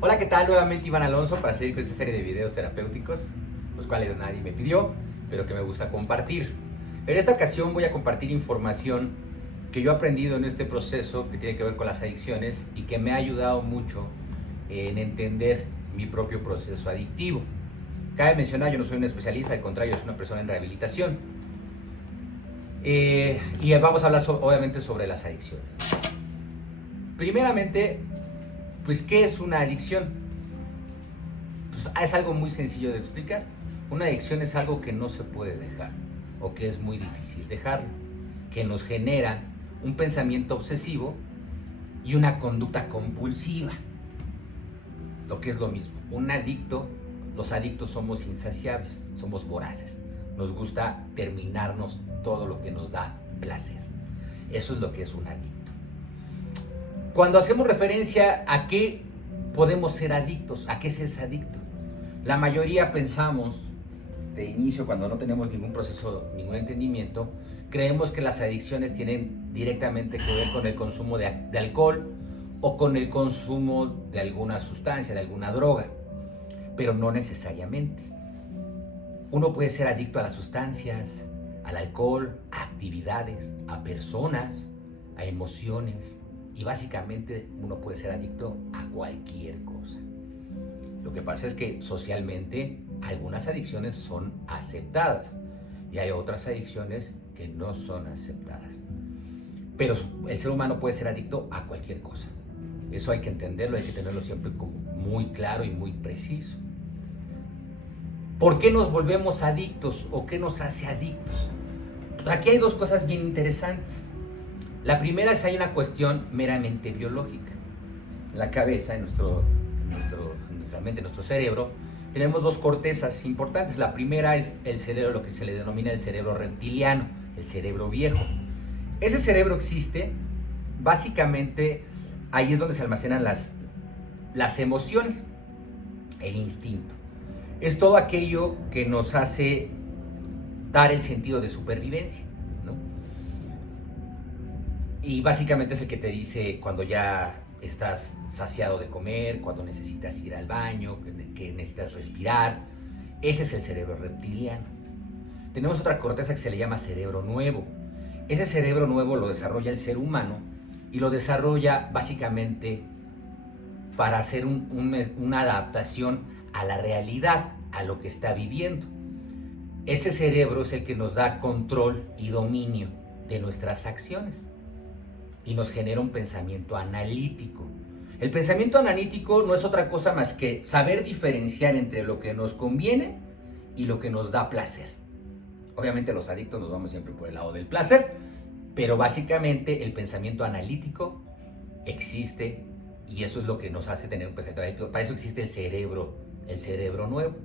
Hola, ¿qué tal? Nuevamente Iván Alonso para seguir con esta serie de videos terapéuticos, los cuales nadie me pidió, pero que me gusta compartir. En esta ocasión voy a compartir información que yo he aprendido en este proceso que tiene que ver con las adicciones y que me ha ayudado mucho en entender mi propio proceso adictivo. Cabe mencionar, yo no soy un especialista, al contrario, soy una persona en rehabilitación. Y vamos a hablar obviamente sobre las adicciones. Primeramente, pues, ¿qué es una adicción? Pues, es algo muy sencillo de explicar. Una adicción es algo que no se puede dejar o que es muy difícil dejarlo, que nos genera un pensamiento obsesivo y una conducta compulsiva. Lo que es lo mismo. Un adicto, los adictos somos insaciables, somos voraces. Nos gusta terminarnos todo lo que nos da placer. Eso es lo que es un adicto. Cuando hacemos referencia a qué podemos ser adictos, a qué se es adicto, la mayoría pensamos, de inicio, cuando no tenemos ningún proceso, ningún entendimiento, creemos que las adicciones tienen directamente que ver con el consumo de alcohol o con el consumo de alguna sustancia, de alguna droga, pero no necesariamente. Uno puede ser adicto a las sustancias, al alcohol, a actividades, a personas, a emociones, y básicamente uno puede ser adicto a cualquier cosa. Lo que pasa es que socialmente algunas adicciones son aceptadas y hay otras adicciones que no son aceptadas. Pero el ser humano puede ser adicto a cualquier cosa. Eso hay que entenderlo, hay que tenerlo siempre como muy claro y muy preciso. ¿Por qué nos volvemos adictos o qué nos hace adictos? Pues aquí hay dos cosas bien interesantes. La primera es que hay una cuestión meramente biológica. En la cabeza, en nuestra mente, en nuestro cerebro, tenemos dos cortezas importantes. La primera es el cerebro, lo que se le denomina el cerebro reptiliano, el cerebro viejo. Ese cerebro existe, básicamente, ahí es donde se almacenan las emociones, el instinto. Es todo aquello que nos hace dar el sentido de supervivencia, ¿no? Y básicamente es el que te dice cuando ya estás saciado de comer, cuando necesitas ir al baño, que necesitas respirar. Ese es el cerebro reptiliano. Tenemos otra corteza que se le llama cerebro nuevo. Ese cerebro nuevo lo desarrolla el ser humano y lo desarrolla básicamente para hacer una adaptación a la realidad, a lo que está viviendo. Ese cerebro es el que nos da control y dominio de nuestras acciones y nos genera un pensamiento analítico. El pensamiento analítico no es otra cosa más que saber diferenciar entre lo que nos conviene y lo que nos da placer. Obviamente los adictos nos vamos siempre por el lado del placer, pero básicamente el pensamiento analítico existe y eso es lo que nos hace tener un pensamiento analítico. Para eso existe el cerebro nuevo.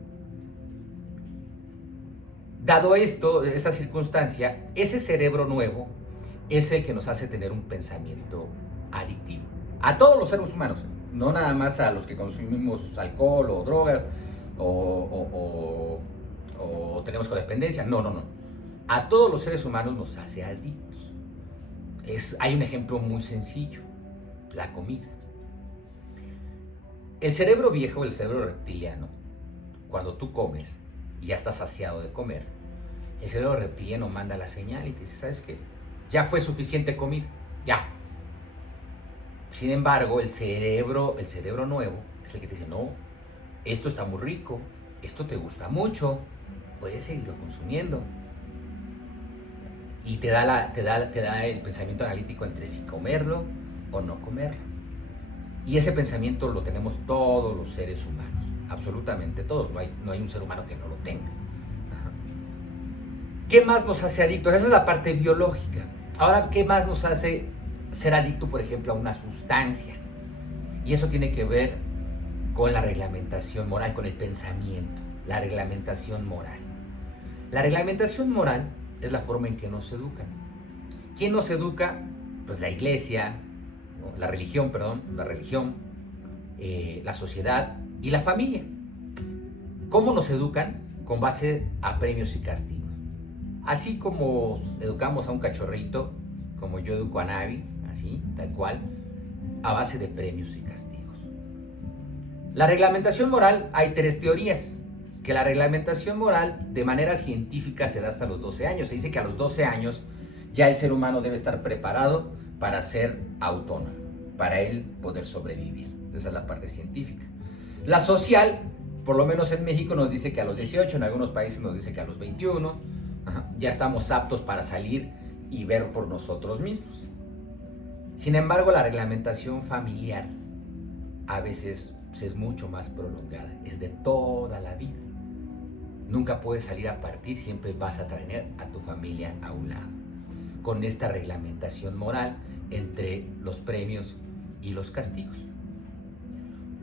Dado esto, esta circunstancia, ese cerebro nuevo es el que nos hace tener un pensamiento adictivo. A todos los seres humanos, no nada más a los que consumimos alcohol o drogas o tenemos codependencia, no. A todos los seres humanos nos hace adictos. Hay un ejemplo muy sencillo, la comida. El cerebro viejo, el cerebro reptiliano, cuando tú comes y ya estás saciado de comer, el cerebro reptiliano manda la señal y te dice, ¿sabes qué? Ya fue suficiente comida, ya. Sin embargo, el cerebro nuevo es el que te dice, no, esto está muy rico, esto te gusta mucho, puedes seguirlo consumiendo. Y te da el pensamiento analítico entre si comerlo o no comerlo. Y ese pensamiento lo tenemos todos los seres humanos, absolutamente todos, no hay un ser humano que no lo tenga. ¿Qué más nos hace adictos? Esa es la parte biológica. Ahora, ¿qué más nos hace ser adicto, por ejemplo, a una sustancia? Y eso tiene que ver con la reglamentación moral, con el pensamiento, la reglamentación moral. La reglamentación moral es la forma en que nos educan. ¿Quién nos educa? Pues la iglesia, ¿no? La religión, la sociedad y la familia. ¿Cómo nos educan? Con base a premios y castigos. Así como educamos a un cachorrito, como yo educo a Navi, así, tal cual, a base de premios y castigos. La reglamentación moral, hay tres teorías. Que la reglamentación moral de manera científica se da hasta los 12 años. Se dice que a los 12 años ya el ser humano debe estar preparado para ser autónomo, para él poder sobrevivir. Esa es la parte científica. La social, por lo menos en México, nos dice que a los 18, en algunos países nos dice que a los 21, ya estamos aptos para salir y ver por nosotros mismos. Sin embargo, la reglamentación familiar a veces es mucho más prolongada, es de toda la vida. Nunca puedes salir a partir, siempre vas a traer a tu familia a un lado. Con esta reglamentación moral entre los premios y los castigos.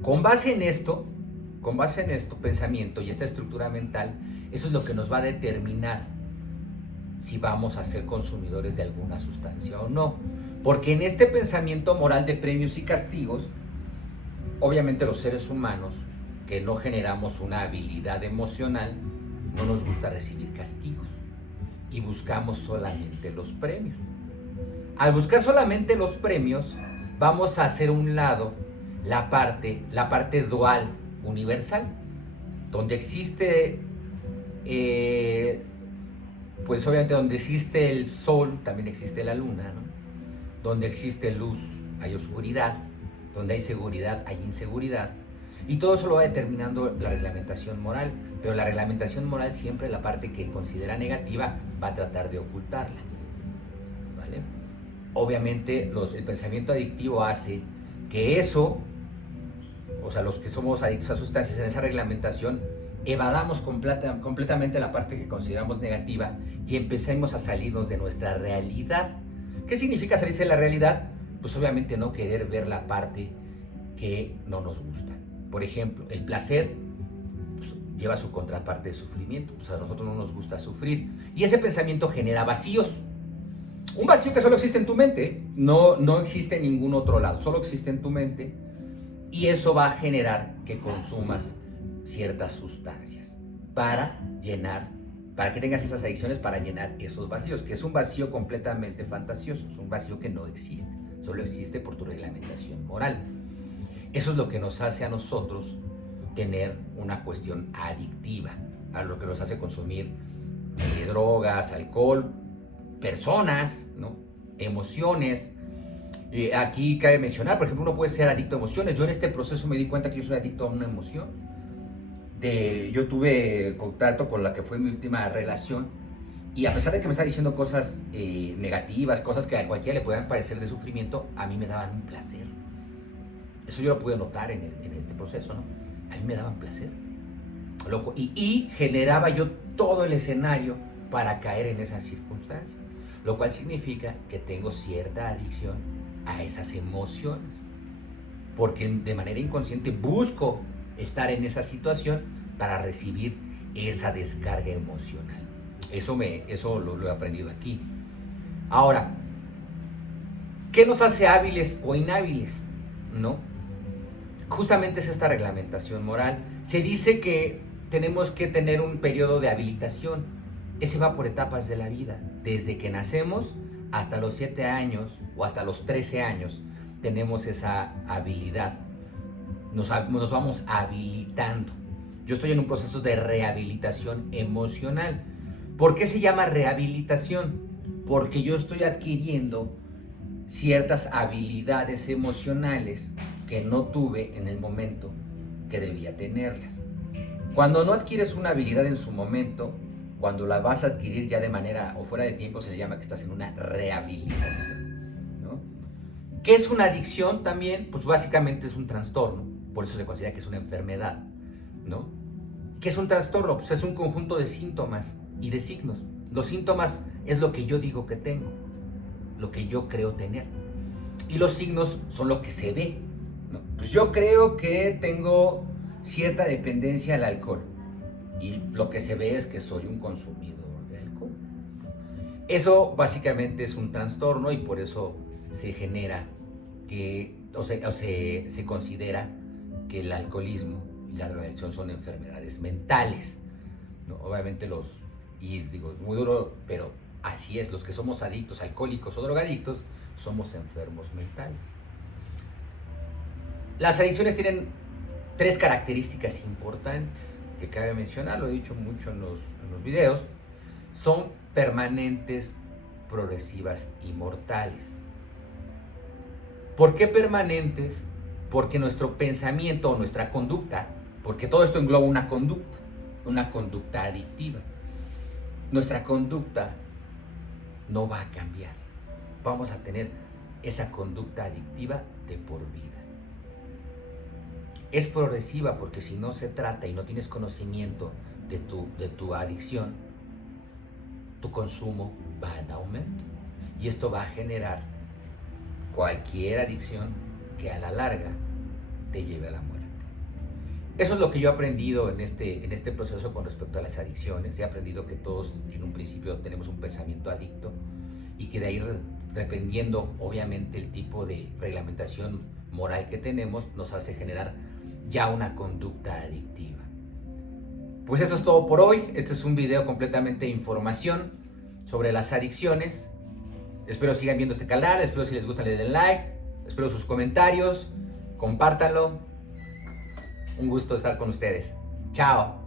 Con base en esto, pensamiento y esta estructura mental, eso es lo que nos va a determinar si vamos a ser consumidores de alguna sustancia o no. Porque en este pensamiento moral de premios y castigos, obviamente los seres humanos que no generamos una habilidad emocional, no nos gusta recibir castigos y buscamos solamente los premios. Al buscar solamente los premios, vamos a hacer a un lado la parte dual universal, donde existe, pues obviamente donde existe el sol, también existe la luna, ¿no? Donde existe luz, hay oscuridad, donde hay seguridad, hay inseguridad, y todo eso lo va determinando la reglamentación moral, pero la reglamentación moral siempre la parte que considera negativa va a tratar de ocultarla, ¿vale? Obviamente el pensamiento adictivo hace que eso, o sea, los que somos adictos a sustancias en esa reglamentación, evadamos completamente la parte que consideramos negativa y empecemos a salirnos de nuestra realidad. ¿Qué significa salirse de la realidad? Pues obviamente no querer ver la parte que no nos gusta. Por ejemplo, el placer pues, lleva su contraparte de sufrimiento. Pues a nosotros no nos gusta sufrir. Y ese pensamiento genera vacíos. Un vacío que solo existe en tu mente, no existe en ningún otro lado, solo existe en tu mente. Y eso va a generar que consumas ciertas sustancias para que tengas esas adicciones, para llenar esos vacíos, que es un vacío completamente fantasioso, es un vacío que no existe, solo existe por tu reglamentación moral. Eso es lo que nos hace a nosotros tener una cuestión adictiva, a lo que nos hace consumir drogas, alcohol, personas, ¿no? Emociones. Aquí cabe mencionar, por ejemplo, uno puede ser adicto a emociones. Yo en este proceso me di cuenta que yo soy adicto a una emoción. Yo tuve contacto con la que fue mi última relación y a pesar de que me estaba diciendo cosas negativas, cosas que a cualquiera le puedan parecer de sufrimiento, a mí me daban un placer. Eso yo lo pude notar en este proceso, ¿no? A mí me daban placer. Y generaba yo todo el escenario para caer en esas circunstancias, lo cual significa que tengo cierta adicción a esas emociones, porque de manera inconsciente busco estar en esa situación para recibir esa descarga emocional. Eso lo he aprendido aquí. Ahora, ¿qué nos hace hábiles o inhábiles? ¿No? Justamente es esta reglamentación moral. Se dice que tenemos que tener un periodo de habilitación. Ese va por etapas de la vida. Desde que nacemos hasta los 7 años o hasta los 13 años tenemos esa habilidad. Nos vamos habilitando. Yo estoy en un proceso de rehabilitación emocional. ¿Por qué se llama rehabilitación? Porque yo estoy adquiriendo ciertas habilidades emocionales que no tuve en el momento que debía tenerlas. Cuando no adquieres una habilidad en su momento, cuando la vas a adquirir ya de manera o fuera de tiempo, se le llama que estás en una rehabilitación, ¿no? ¿Qué es una adicción también? Pues básicamente es un trastorno. Por eso se considera que es una enfermedad, ¿no? ¿Qué es un trastorno? Pues es un conjunto de síntomas y de signos. Los síntomas es lo que yo digo que tengo, lo que yo creo tener. Y los signos son lo que se ve, ¿no? Pues yo creo que tengo cierta dependencia al alcohol. Y lo que se ve es que soy un consumidor de alcohol. Eso básicamente es un trastorno y por eso se genera se considera que el alcoholismo y la drogadicción son enfermedades mentales, ¿no? Obviamente es muy duro, pero así es, los que somos adictos, alcohólicos o drogadictos, somos enfermos mentales. Las adicciones tienen 3 características importantes que cabe mencionar, lo he dicho mucho en los videos, son permanentes, progresivas y mortales. ¿Por qué permanentes? Porque nuestro pensamiento o nuestra conducta, porque todo esto engloba una conducta adictiva. Nuestra conducta no va a cambiar. Vamos a tener esa conducta adictiva de por vida. Es progresiva porque si no se trata y no tienes conocimiento de tu adicción, tu consumo va en aumento. Y esto va a generar cualquier adicción que a la larga te lleve a la muerte. Eso es lo que yo he aprendido en este proceso con respecto a las adicciones. He aprendido que todos en un principio tenemos un pensamiento adicto y que de ahí, dependiendo obviamente el tipo de reglamentación moral que tenemos, nos hace generar ya una conducta adictiva. Pues eso es todo por hoy. Este es un video completamente de información sobre las adicciones. Espero sigan viendo este canal, espero si les gusta le den like, espero sus comentarios, compártanlo. Un gusto estar con ustedes. Chao.